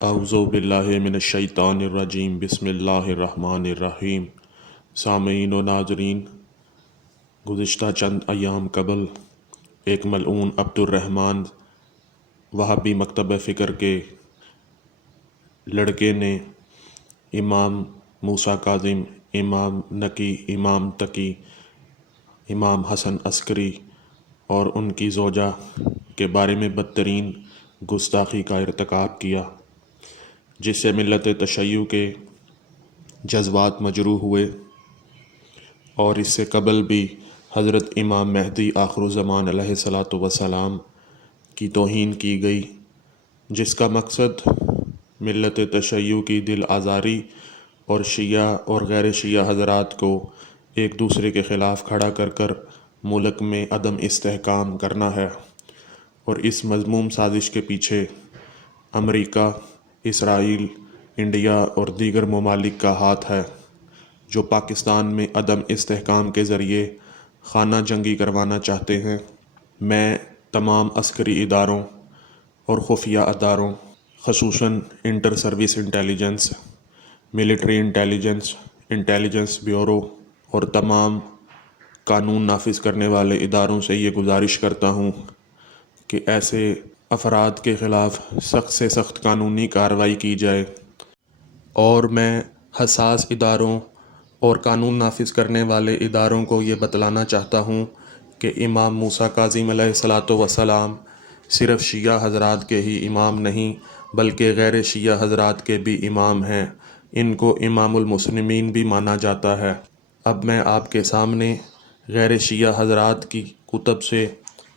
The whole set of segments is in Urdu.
اعوذ باللہ من الشیطان الرجیم بسم اللہ الرحمن الرحیم۔ سامعین و ناظرین، گزشتہ چند ایام قبل ایک ملعون عبد الرحمن وہابی مکتبہ فکر کے لڑکے نے امام موسیٰ کاظم، امام نقی، امام تقی، امام حسن عسکری اور ان کی زوجہ کے بارے میں بدترین گستاخی کا ارتکاب کیا، جس سے ملت تشیع کے جذبات مجروح ہوئے، اور اس سے قبل بھی حضرت امام مہدی آخر الزمان علیہ السلام کی توہین کی گئی، جس کا مقصد ملت تشیع کی دل آزاری اور شیعہ اور غیر شیعہ حضرات کو ایک دوسرے کے خلاف کھڑا کر ملک میں عدم استحکام کرنا ہے۔ اور اس مذموم سازش کے پیچھے امریکہ، اسرائیل، انڈیا اور دیگر ممالک کا ہاتھ ہے، جو پاکستان میں عدم استحکام کے ذریعے خانہ جنگی کروانا چاہتے ہیں۔ میں تمام عسکری اداروں اور خفیہ اداروں، خصوصاً inter services intelligence, military intelligence bureau اور تمام قانون نافذ کرنے والے اداروں سے یہ گزارش کرتا ہوں کہ ایسے افراد کے خلاف سخت سے سخت قانونی کارروائی کی جائے، اور میں حساس اداروں اور قانون نافذ کرنے والے اداروں کو یہ بتلانا چاہتا ہوں کہ امام موسیٰ کاظم علیہ السلام صرف شیعہ حضرات کے ہی امام نہیں بلکہ غیر شیعہ حضرات کے بھی امام ہیں۔ ان کو امام المسلمین بھی مانا جاتا ہے۔ اب میں آپ کے سامنے غیر شیعہ حضرات کی کتب سے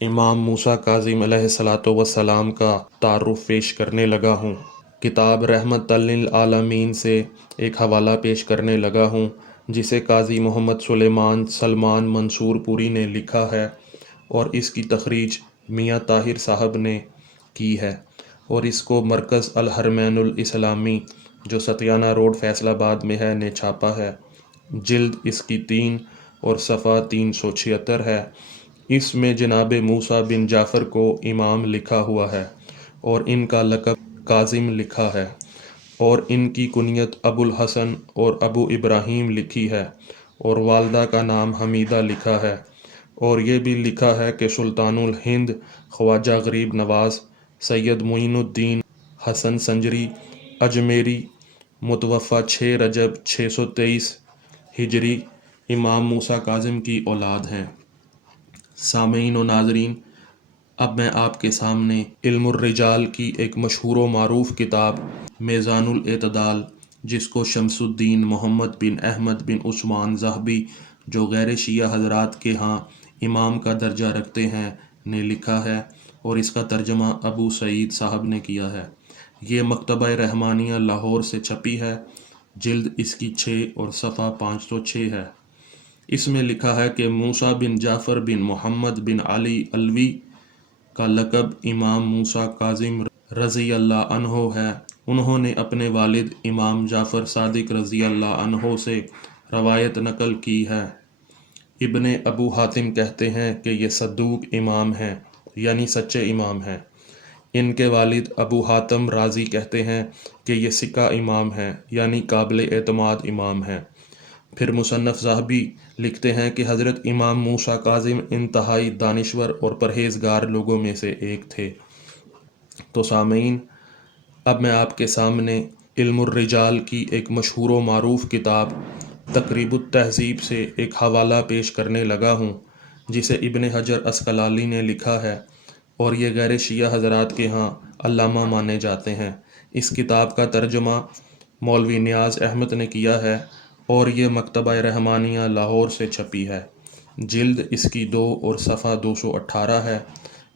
امام موسیٰ کاظم علیہ السلام کا تعارف پیش کرنے لگا ہوں۔ کتاب رحمت للعالمین سے ایک حوالہ پیش کرنے لگا ہوں، جسے قاضی محمد سلمان منصور پوری نے لکھا ہے، اور اس کی تخریج میاں طاہر صاحب نے کی ہے، اور اس کو مرکز الحرمین الاسلامی جو ستیانہ روڈ فیصل آباد میں ہے نے چھاپا ہے۔ جلد اس کی 3 اور صفحہ 376 ہے۔ اس میں جناب موسیٰ بن جعفر کو امام لکھا ہوا ہے، اور ان کا لقب کاظم لکھا ہے، اور ان کی کنیت ابو الحسن اور ابو ابراہیم لکھی ہے، اور والدہ کا نام حمیدہ لکھا ہے، اور یہ بھی لکھا ہے کہ سلطان الہند خواجہ غریب نواز سید معین الدین حسن سنجری اجمیری متوفی 6 رجب 623 ہجری امام موسیٰ کاظم کی اولاد ہیں۔ سامعین و ناظرین، اب میں آپ کے سامنے علم الرجال کی ایک مشہور و معروف کتاب میزان الاعتدال، جس کو شمس الدین محمد بن احمد بن عثمان ذہبی، جو غیر شیعہ حضرات کے ہاں امام کا درجہ رکھتے ہیں، نے لکھا ہے، اور اس کا ترجمہ ابو سعید صاحب نے کیا ہے۔ یہ مکتبہ رحمانیہ لاہور سے چھپی ہے۔ جلد اس کی 6 اور صفحہ 506 ہے۔ اس میں لکھا ہے کہ موسیٰ بن جعفر بن محمد بن علی علوی کا لقب امام موسیٰ کاظم رضی اللہ عنہ ہے۔ انہوں نے اپنے والد امام جعفر صادق رضی اللہ عنہ سے روایت نقل کی ہے۔ ابن ابو حاتم کہتے ہیں کہ یہ صدوق امام ہیں، یعنی سچے امام ہیں۔ ان کے والد ابو حاتم رازی کہتے ہیں کہ یہ ثقہ امام ہیں، یعنی قابل اعتماد امام ہیں۔ پھر مصنف ذہبی لکھتے ہیں کہ حضرت امام موسیٰ کاظم انتہائی دانشور اور پرہیزگار لوگوں میں سے ایک تھے۔ تو سامعین، اب میں آپ کے سامنے علم الرجال کی ایک مشہور و معروف کتاب تقریب التہذیب سے ایک حوالہ پیش کرنے لگا ہوں، جسے ابن حجر عسقلانی نے لکھا ہے، اور یہ غیر شیعہ حضرات کے ہاں علامہ مانے جاتے ہیں۔ اس کتاب کا ترجمہ مولوی نیاز احمد نے کیا ہے، اور یہ مکتبہ رحمانیہ لاہور سے چھپی ہے۔ جلد اس کی 2 اور صفحہ 218 ہے۔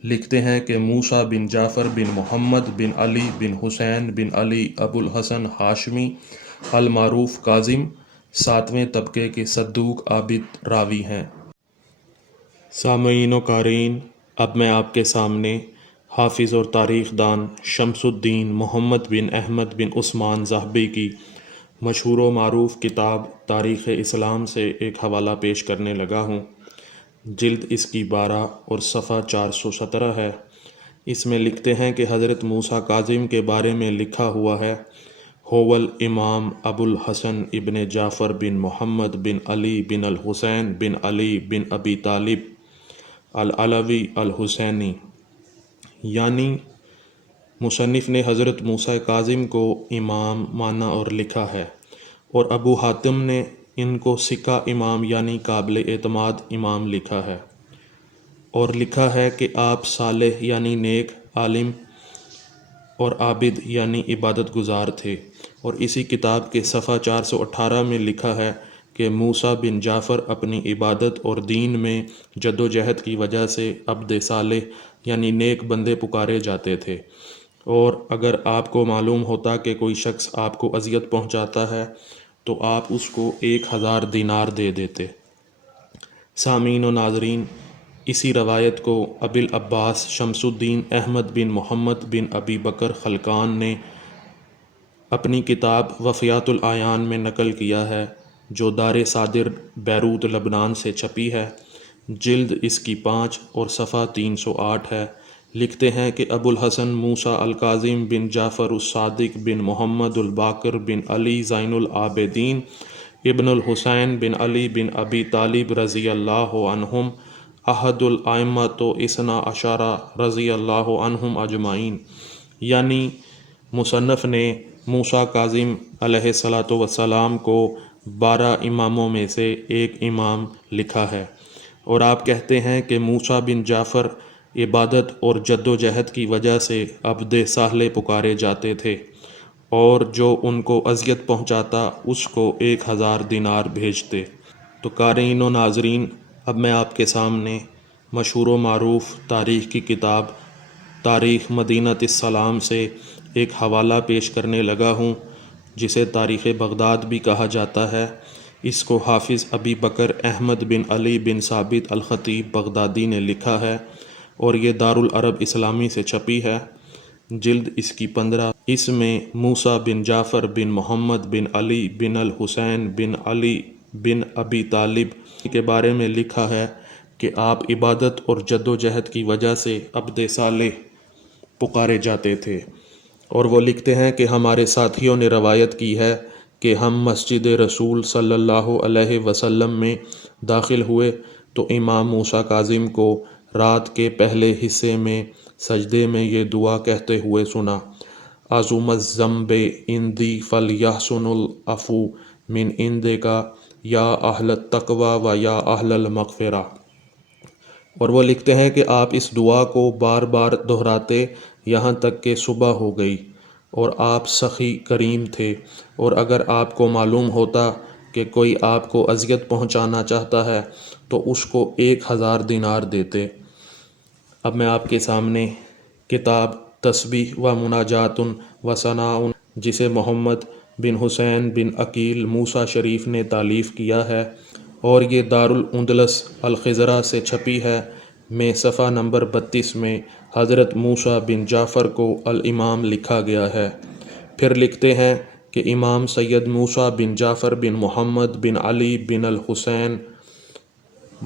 لکھتے ہیں کہ موسیٰ بن جعفر بن محمد بن علی بن حسین بن علی ابو الحسن ہاشمی المعروف کاظم 7ویں طبقے کے صدوق عابد راوی ہیں۔ سامعین و قارئین، اب میں آپ کے سامنے حافظ اور تاریخ دان شمس الدین محمد بن احمد بن عثمان ذہبی کی مشہور و معروف کتاب تاریخ اسلام سے ایک حوالہ پیش کرنے لگا ہوں۔ جلد اس کی 12 اور صفحہ 417 ہے۔ اس میں لکھتے ہیں کہ حضرت موسیٰ کاظم کے بارے میں لکھا ہوا ہے، ہول امام ابو الحسن ابن جعفر بن محمد بن علی بن الحسین بن علی بن ابی طالب العلوی الحسینی، یعنی مصنف نے حضرت موسیٰ کاظم کو امام مانا اور لکھا ہے، اور ابو حاتم نے ان کو ثقہ امام یعنی قابل اعتماد امام لکھا ہے، اور لکھا ہے کہ آپ صالح یعنی نیک، عالم اور عابد یعنی عبادت گزار تھے۔ اور اسی کتاب کے صفحہ 418 میں لکھا ہے کہ موسیٰ بن جعفر اپنی عبادت اور دین میں جد و جہد کی وجہ سے عبد صالح یعنی نیک بندے پکارے جاتے تھے، اور اگر آپ کو معلوم ہوتا کہ کوئی شخص آپ کو اذیت پہنچاتا ہے تو آپ اس کو 1000 دینار دے دیتے۔ سامعین و ناظرین، اسی روایت کو ابی العباس شمس الدین احمد بن محمد بن ابی بکر خلقان نے اپنی کتاب وفیات العیان میں نقل کیا ہے، جو دار صادر بیروت لبنان سے چھپی ہے، جلد اس کی 5 اور صفحہ 308 ہے۔ لکھتے ہیں کہ ابو الحسن موسیٰ الکاظم بن جعفر الصادق بن محمد الباقر بن علی زین العابدین ابن الحسین بن علی بن ابی طالب رضی اللہ عنہم احد الائمۃ اثنا عشرہ رضی اللہ عنہم اجمعین، یعنی مصنف نے موسیٰ کاظم علیہ السلام کو 12 اماموں میں سے ایک امام لکھا ہے، اور آپ کہتے ہیں کہ موسیٰ بن جعفر عبادت اور جد و جہد کی وجہ سے عبد صالح پکارے جاتے تھے، اور جو ان کو اذیت پہنچاتا اس کو 1000 دینار بھیجتے۔ تو قارئین و ناظرین، اب میں آپ کے سامنے مشہور و معروف تاریخ کی کتاب تاریخ مدینۃ السلام سے ایک حوالہ پیش کرنے لگا ہوں، جسے تاریخ بغداد بھی کہا جاتا ہے۔ اس کو حافظ ابی بکر احمد بن علی بن ثابت الخطیب بغدادی نے لکھا ہے، اور یہ دارالعرب اسلامی سے چھپی ہے، جلد اس کی 15۔ اس میں موسیٰ بن جعفر بن محمد بن علی بن الحسین بن علی بن ابی طالب کے بارے میں لکھا ہے کہ آپ عبادت اور جد و جہد کی وجہ سے عبد صالح پکارے جاتے تھے، اور وہ لکھتے ہیں کہ ہمارے ساتھیوں نے روایت کی ہے کہ ہم مسجد رسول صلی اللہ علیہ وسلم میں داخل ہوئے تو امام موسیٰ کاظم کو رات کے پہلے حصے میں سجدے میں یہ دعا کہتے ہوئے سنا، عظم الذنب عندی فلیحسن العفو من عندک یا اہل التقوی و یا اہل المغفرہ۔ اور وہ لکھتے ہیں کہ آپ اس دعا کو بار بار دہراتے یہاں تک کہ صبح ہو گئی، اور آپ سخی کریم تھے، اور اگر آپ کو معلوم ہوتا کہ کوئی آپ کو اذیت پہنچانا چاہتا ہے تو اس کو 1000 دینار دیتے۔ اب میں آپ کے سامنے کتاب تسبیح و مناجات و ثناء، جسے محمد بن حسین بن عقیل موسیٰ شریف نے تالیف کیا ہے اور یہ دارالاندلس الخضرا سے چھپی ہے، میں صفحہ نمبر 32 میں حضرت موسیٰ بن جعفر کو الامام لکھا گیا ہے۔ پھر لکھتے ہیں کہ امام سید موسیٰ بن جعفر بن محمد بن علی بن الحسین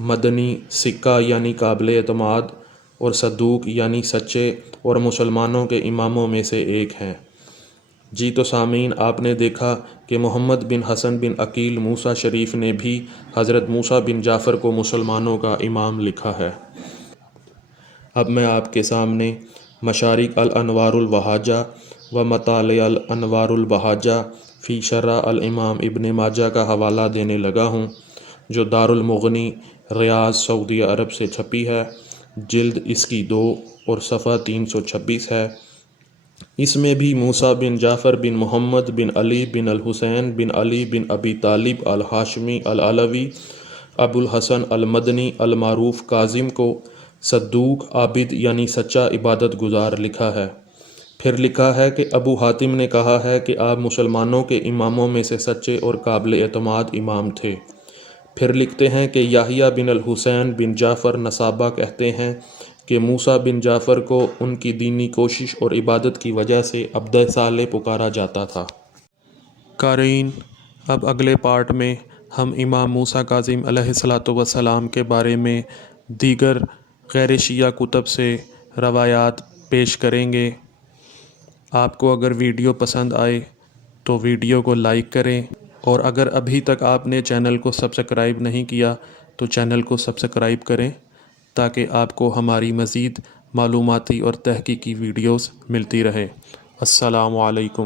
مدنی، ثقہ یعنی قابل اعتماد، اور صدوق یعنی سچے، اور مسلمانوں کے اماموں میں سے ایک ہیں۔ جی تو سامعین، آپ نے دیکھا کہ محمد بن حسن بن عقیل موسیٰ شریف نے بھی حضرت موسیٰ بن جعفر کو مسلمانوں کا امام لکھا ہے۔ اب میں آپ کے سامنے مشارق الانوار الوہاجہ و مطالع الانوار البہاجہ فی شرح الامام ابن ماجہ کا حوالہ دینے لگا ہوں، جو دارالمغنی ریاض سعودی عرب سے چھپی ہے، جلد اس کی 2 اور صفحہ 326 ہے۔ اس میں بھی موسیٰ بن جعفر بن محمد بن علی بن الحسین بن علی بن ابی طالب الہاشمی العلوی ابو الحسن المدنی المعروف کاظم کو صدوق، عابد یعنی سچا عبادت گزار لکھا ہے۔ پھر لکھا ہے کہ ابو حاتم نے کہا ہے کہ آپ مسلمانوں کے اماموں میں سے سچے اور قابل اعتماد امام تھے۔ پھر لکھتے ہیں کہ یحییٰ بن الحسین بن جعفر نسابہ کہتے ہیں کہ موسیٰ بن جعفر کو ان کی دینی کوشش اور عبادت کی وجہ سے عبد صالح پکارا جاتا تھا۔ قارئین، اب اگلے پارٹ میں ہم امام موسیٰ کاظم علیہ السلام کے بارے میں دیگر غیر شیعہ کتب سے روایات پیش کریں گے۔ آپ کو اگر ویڈیو پسند آئے تو ویڈیو کو لائک کریں، اور اگر ابھی تک آپ نے چینل کو سبسکرائب نہیں کیا تو چینل کو سبسکرائب کریں تاکہ آپ کو ہماری مزید معلوماتی اور تحقیقی ویڈیوز ملتی رہے۔ السلام علیکم۔